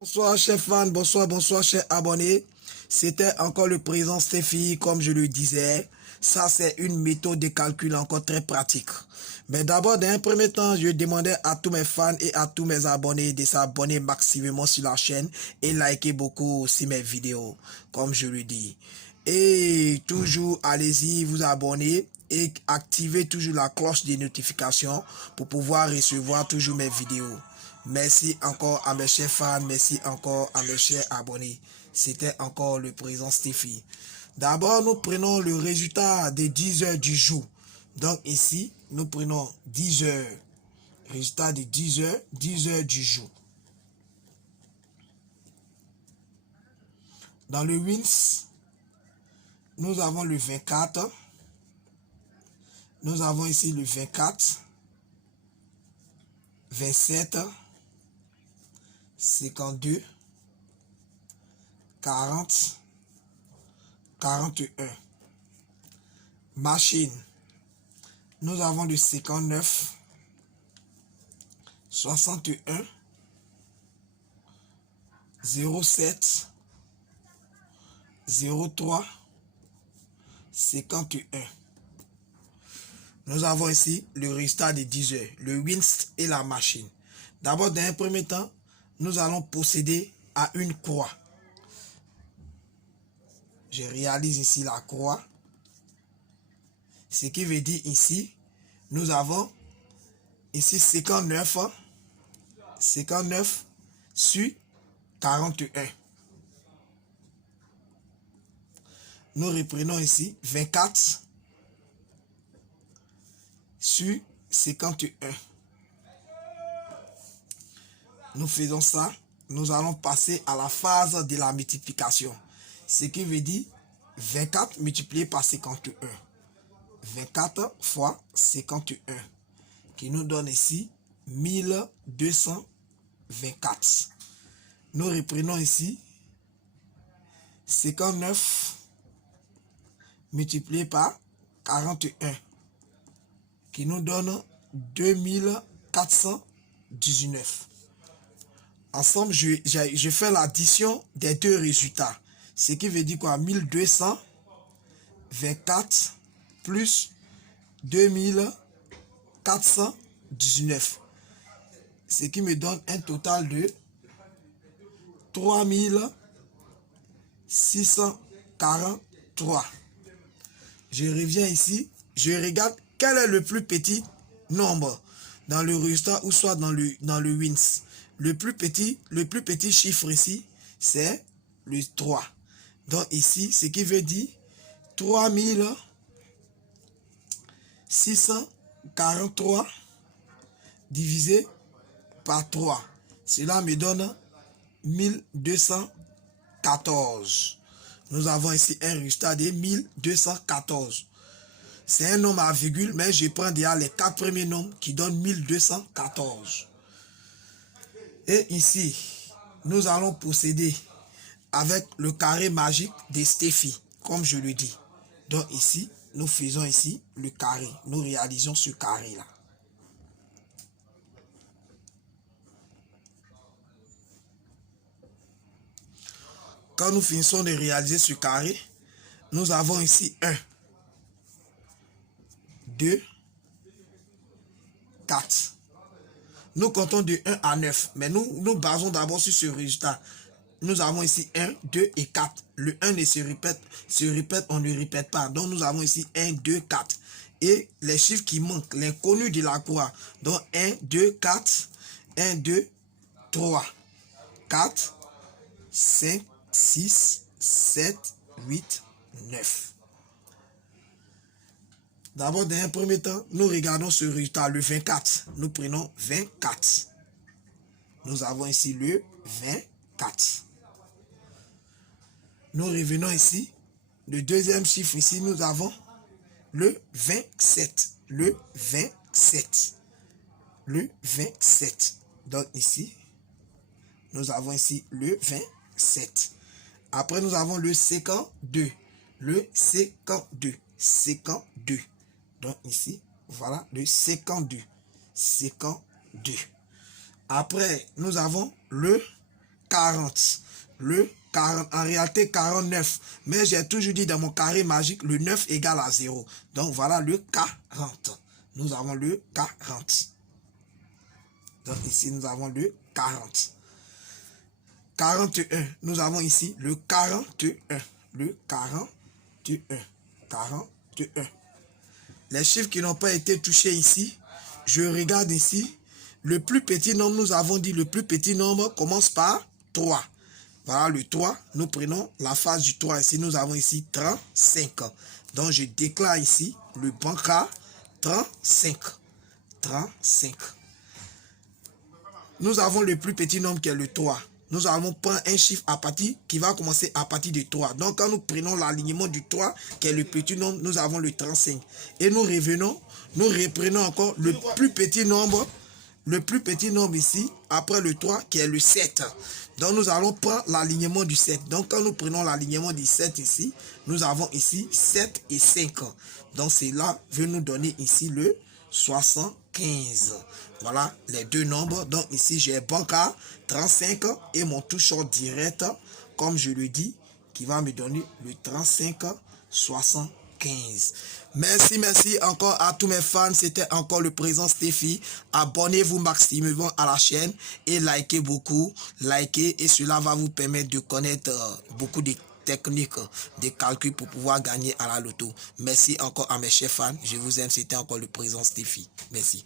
Bonsoir chers fans, bonsoir chers abonnés. C'était encore le président Steffi, comme je le disais. Ça c'est une méthode de calcul encore très pratique. Mais d'abord, dans un premier temps, je demandais à tous mes fans et à tous mes abonnés de s'abonner maximalement sur la chaîne et liker beaucoup aussi mes vidéos, comme je le dis. Et toujours, allez-y, vous abonner et activez toujours la cloche des notifications pour pouvoir recevoir toujours mes vidéos. Merci encore à mes chers fans, merci encore à mes chers abonnés. C'était encore le président Steffi. D'abord, nous prenons le résultat des 10 heures du jour. Donc ici, nous prenons 10 heures. Résultat de 10 heures du jour. Dans le WINS, nous avons le 24. Nous avons ici le 24, 27, 52, 40, 41. Machine, nous avons le 59, 61, 07, 03, 51. Nous avons ici le résultat de 10 heures, le WINS et la machine. D'abord, dans un premier temps, nous allons procéder à une croix. Je réalise ici la croix. Ce qui veut dire ici, nous avons ici 59 sur 41. Nous reprenons ici 24 sur 51. Nous faisons ça. Nous allons passer à la phase de la multiplication. Ce qui veut dire 24 multiplié par 51. 24 fois 51. Qui nous donne ici 1224. Nous reprenons ici 59 multiplié par 41. Qui nous donne 2419. Ensemble, je fais l'addition des deux résultats. Ce qui veut dire quoi? 1224 plus 2419. Ce qui me donne un total de 3643. Je reviens ici. Je regarde quel est le plus petit nombre dans le résultat ou soit dans le WINS. Le plus petit chiffre ici, c'est le 3. Donc ici, ce qui veut dire 3643 divisé par 3. Cela me donne 1214. Nous avons ici un résultat de 1214. C'est un nombre à virgule, mais je prends déjà les 4 premiers nombres qui donnent 1214. Et ici, nous allons procéder avec le carré magique de Steffi, comme je le dis. Donc ici, nous faisons ici le carré. Nous réalisons ce carré-là. Quand nous finissons de réaliser ce carré, nous avons ici 1, 2, 4. Nous comptons de 1 à 9, mais nous basons d'abord sur ce résultat. Nous avons ici 1, 2 et 4. Le 1 ne se répète, on ne répète pas. Donc nous avons ici 1, 2, 4. Et les chiffres qui manquent, l'inconnu de la croix. Donc 1, 2, 4, 1, 2, 3, 4, 5, 6, 7, 8, 9. D'abord, dans un premier temps, nous regardons ce résultat, le 24. Nous prenons 24. Nous avons ici le 24. Nous revenons ici. Le deuxième chiffre ici, nous avons le 27. Le 27. Le 27. Donc ici, nous avons ici le 27. Après, nous avons le 52. Le 52. 52. Donc ici, voilà le 52. 52. Après, nous avons le 40. Le 40, en réalité 49. Mais j'ai toujours dit dans mon carré magique, le 9 égale à 0. Donc voilà le 40. Nous avons le 40. Donc ici, nous avons le 40. 41. Nous avons ici le 41. Le 41. 41. Les chiffres qui n'ont pas été touchés ici, je regarde ici. Le plus petit nombre, nous avons dit le plus petit nombre commence par 3. Voilà le 3. Nous prenons la phase du 3. Ici, nous avons ici 35. Donc, je déclare ici le banca 35. 35. Nous avons le plus petit nombre qui est le 3. Nous allons prendre un chiffre à partir qui va commencer à partir de 3. Donc, quand nous prenons l'alignement du 3, qui est le petit nombre, nous avons le 35. Et nous revenons, nous reprenons encore le plus petit nombre ici, après le 3, qui est le 7. Donc, nous allons prendre l'alignement du 7. Donc, quand nous prenons l'alignement du 7 ici, nous avons ici 7 et 5. Donc, cela veut nous donner ici le 75. Voilà les deux nombres. Donc, ici, j'ai banca 35 et mon toucheur direct, comme je le dis, qui va me donner le 35 75. Merci encore à tous mes fans. C'était encore le président Steffi. Abonnez-vous maximum à la chaîne et likez beaucoup. Likez et cela va vous permettre de connaître beaucoup de techniques de calcul pour pouvoir gagner à la loto. Merci encore à mes chers fans. Je vous aime. C'était encore le président Steffi. Merci.